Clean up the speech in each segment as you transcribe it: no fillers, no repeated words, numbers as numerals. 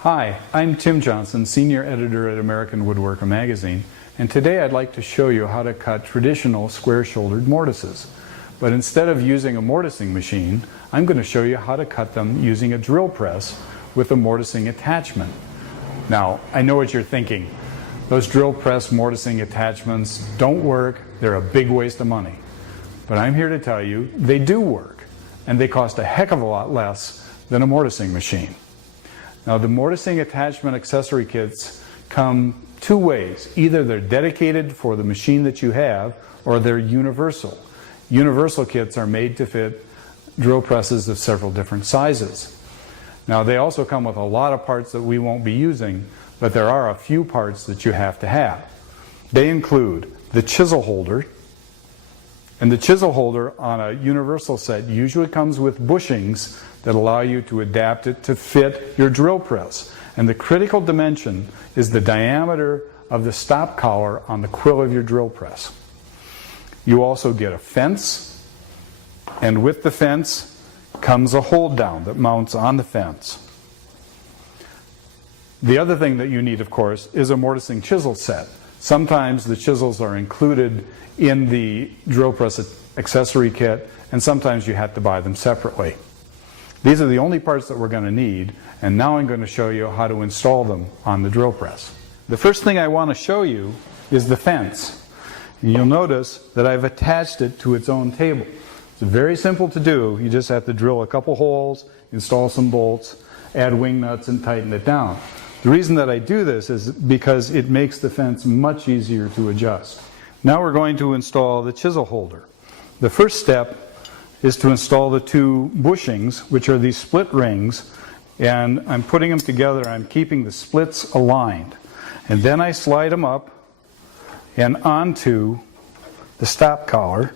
Hi, I'm Tim Johnson, Senior Editor at American Woodworker Magazine, and today I'd like to show you how to cut traditional square-shouldered mortises. But instead of using a mortising machine, I'm going to show you how to cut them using a drill press with a mortising attachment. Now, I know what you're thinking. Those drill press mortising attachments don't work, they're a big waste of money. But I'm here to tell you they do work, and they cost a heck of a lot less than a mortising machine. Now, the mortising attachment accessory kits come two ways. Either they're dedicated for the machine that you have, or they're universal. Universal kits are made to fit drill presses of several different sizes. Now, they also come with a lot of parts that we won't be using, but there are a few parts that you have to have. They include the chisel holder, and the chisel holder on a universal set usually comes with bushings that allow you to adapt it to fit your drill press. And the critical dimension is the diameter of the stop collar on the quill of your drill press. You also get a fence, and with the fence comes a hold down that mounts on the fence. The other thing that you need, of course, is a mortising chisel set. Sometimes the chisels are included in the drill press accessory kit, and sometimes you have to buy them separately. These are the only parts that we're going to need, and now I'm going to show you how to install them on the drill press. The first thing I want to show you is the fence. And you'll notice that I've attached it to its own table. It's very simple to do. You just have to drill a couple holes, install some bolts, add wing nuts, and tighten it down. The reason that I do this is because it makes the fence much easier to adjust. Now we're going to install the chisel holder. The first step is to install the two bushings, which are these split rings, and I'm putting them together. I'm keeping the splits aligned, and then I slide them up and onto the stop collar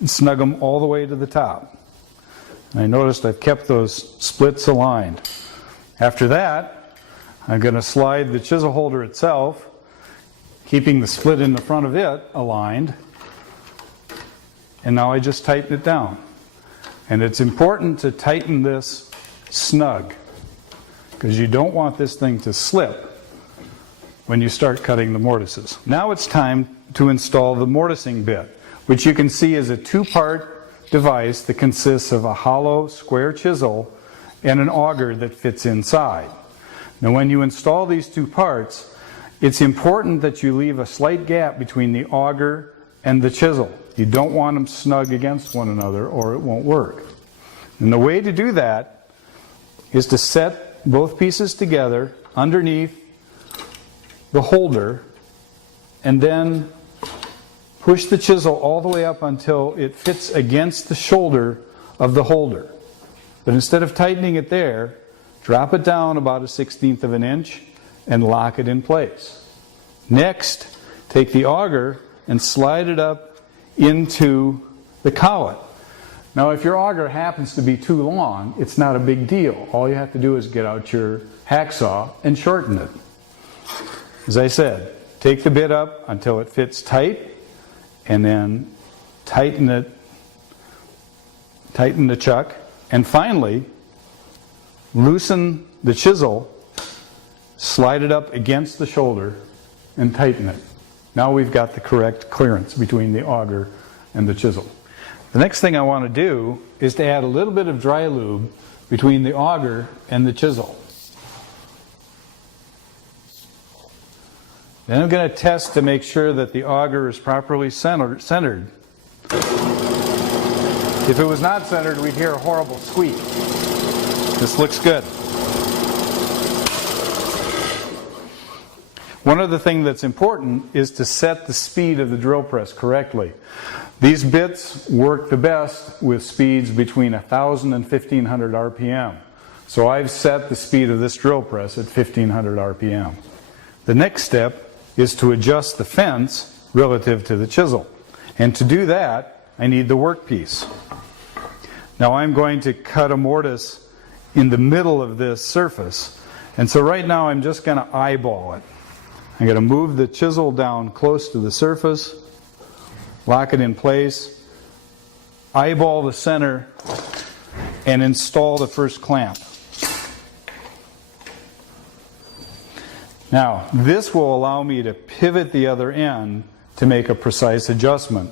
and snug them all the way to the top. And I noticed I've kept those splits aligned. After that, I'm going to slide the chisel holder itself, keeping the split in the front of it aligned. And now I just tighten it down. And it's important to tighten this snug, because you don't want this thing to slip when you start cutting the mortises. Now it's time to install the mortising bit, which you can see is a two-part device that consists of a hollow square chisel and an auger that fits inside. Now, when you install these two parts, it's important that you leave a slight gap between the auger and the chisel. You don't want them snug against one another, or it won't work. And the way to do that is to set both pieces together underneath the holder, and then push the chisel all the way up until it fits against the shoulder of the holder. But instead of tightening it there, drop it down about 1/16 of an inch and lock it in place. Next, take the auger and slide it up into the collet. Now, if your auger happens to be too long, it's not a big deal. All you have to do is get out your hacksaw and shorten it. As I said, take the bit up until it fits tight, and then tighten it, tighten the chuck, and finally loosen the chisel, slide it up against the shoulder, and tighten it. Now we've got the correct clearance between the auger and the chisel. The next thing I want to do is to add a little bit of dry lube between the auger and the chisel. Then I'm going to test to make sure that the auger is properly centered. If it was not centered, we'd hear a horrible squeak. This looks good. One other thing that's important is to set the speed of the drill press correctly. These bits work the best with speeds between 1,000 and 1,500 RPM. So I've set the speed of this drill press at 1,500 RPM. The next step is to adjust the fence relative to the chisel. And to do that, I need the workpiece. Now I'm going to cut a mortise in the middle of this surface. And so right now I'm just going to eyeball it. I'm going to move the chisel down close to the surface, lock it in place, eyeball the center, and install the first clamp. Now, this will allow me to pivot the other end to make a precise adjustment.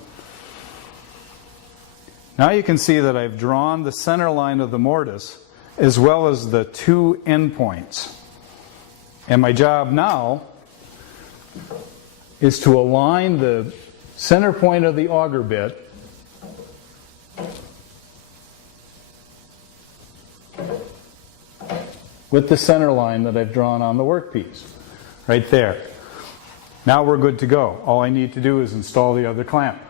Now you can see that I've drawn the center line of the mortise as well as the two endpoints. And my job now is to align the center point of the auger bit with the center line that I've drawn on the workpiece. Right there. Now we're good to go. All I need to do is install the other clamp.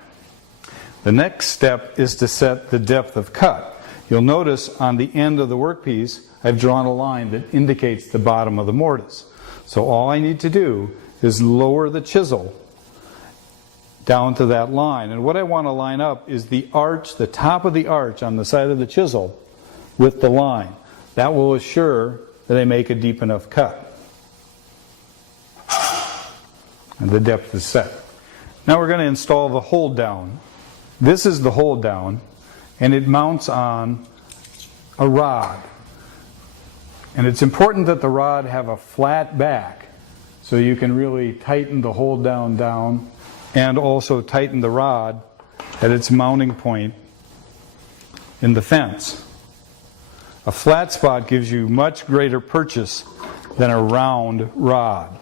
The next step is to set the depth of cut. You'll notice on the end of the workpiece I've drawn a line that indicates the bottom of the mortise. So all I need to do is lower the chisel down to that line. And what I want to line up is the arch, the top of the arch on the side of the chisel with the line. That will assure that I make a deep enough cut. And the depth is set. Now we're going to install the hold down. This is the hold down, and it mounts on a rod. And it's important that the rod have a flat back so you can really tighten the hold down and also tighten the rod at its mounting point in the fence. A flat spot gives you much greater purchase than a round rod.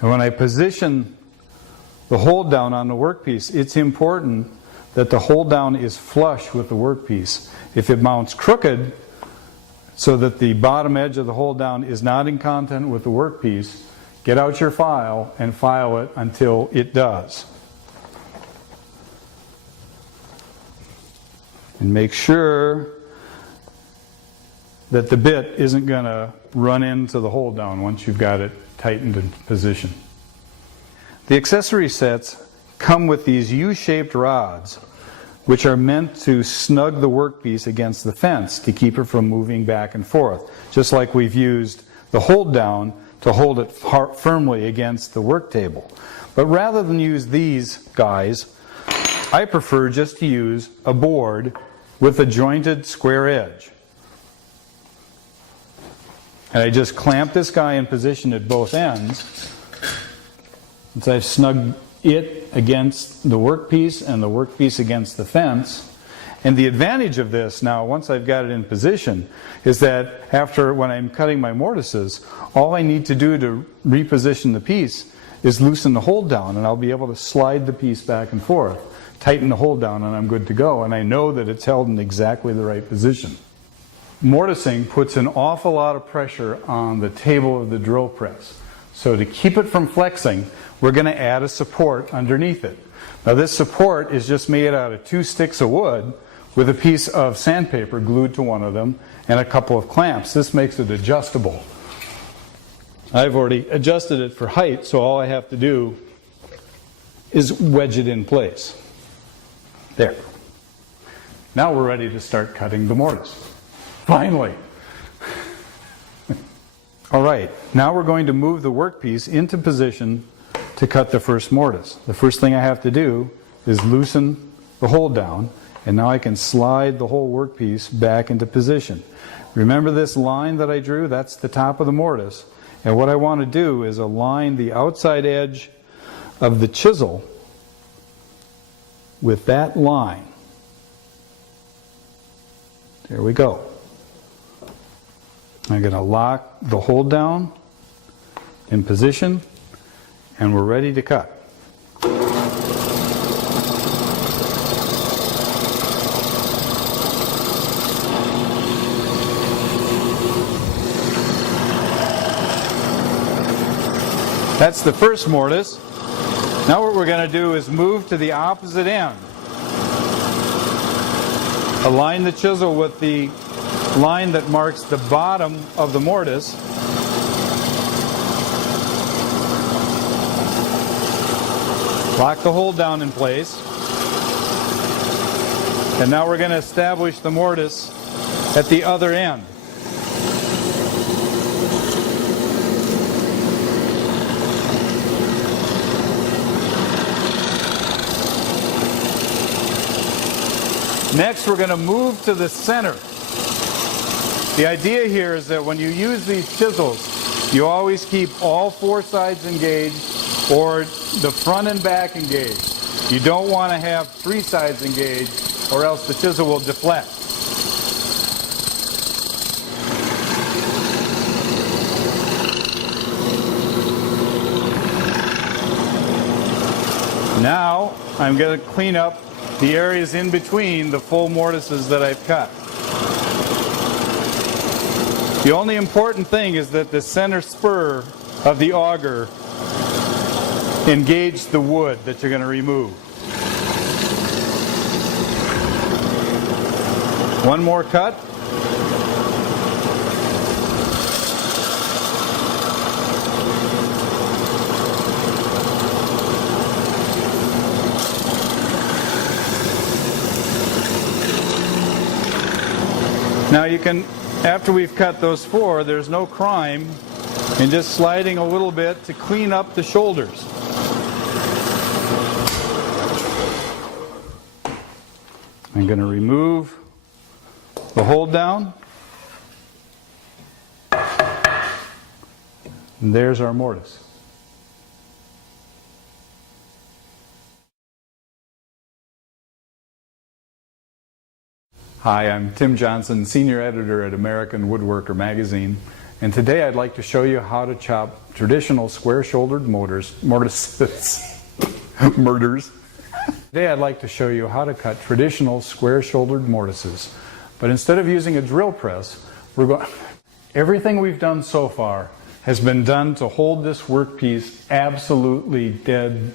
And when I position the hold down on the workpiece, it's important that the hold down is flush with the workpiece. If it mounts crooked, so that the bottom edge of the hold down is not in contact with the workpiece, get out your file and file it until it does. And make sure that the bit isn't going to run into the hold down once you've got it tightened in position. The accessory sets come with these U-shaped rods which are meant to snug the workpiece against the fence to keep it from moving back and forth, just like we've used the hold down to hold it firmly against the work table. But rather than use these guys, I prefer just to use a board with a jointed square edge. And I just clamp this guy in position at both ends. Once I've snugged it against the workpiece and the workpiece against the fence. And the advantage of this now, once I've got it in position, is that after, when I'm cutting my mortises, all I need to do to reposition the piece is loosen the hold down, and I'll be able to slide the piece back and forth, tighten the hold down, and I'm good to go. And I know that it's held in exactly the right position. Mortising puts an awful lot of pressure on the table of the drill press. So to keep it from flexing, we're going to add a support underneath it. Now this support is just made out of 2 sticks of wood with a piece of sandpaper glued to one of them and a couple of clamps. This makes it adjustable. I've already adjusted it for height, so all I have to do is wedge it in place. There. Now we're ready to start cutting the mortise. Finally! All right, now we're going to move the workpiece into position to cut the first mortise. The first thing I have to do is loosen the hold down, and now I can slide the whole workpiece back into position. Remember this line that I drew? That's the top of the mortise. And what I want to do is align the outside edge of the chisel with that line. There we go. I'm going to lock the hold down in position, and we're ready to cut. That's the first mortise. Now what we're going to do is move to the opposite end. Align the chisel with the line that marks the bottom of the mortise. Lock the hold down in place. And now we're going to establish the mortise at the other end. Next, we're going to move to the center. The idea here is that when you use these chisels, You always keep all four sides engaged or the front and back engaged. You don't want to have three sides engaged or else the chisel will deflect. Now I'm going to clean up the areas in between the full mortises that I've cut. The only important thing is that the center spur of the auger engage the wood that you're going to remove. One more cut. Now you can, after we've cut those four, there's no crime in just sliding a little bit to clean up the shoulders. I'm going to remove the hold down. And there's our mortise. Hi, I'm Tim Johnson, Senior Editor at American Woodworker Magazine, and today I'd like to show you how to chop traditional square-shouldered mortises. Today I'd like to show you how to cut traditional square-shouldered mortises. But instead of using a drill press, everything we've done so far has been done to hold this workpiece absolutely dead.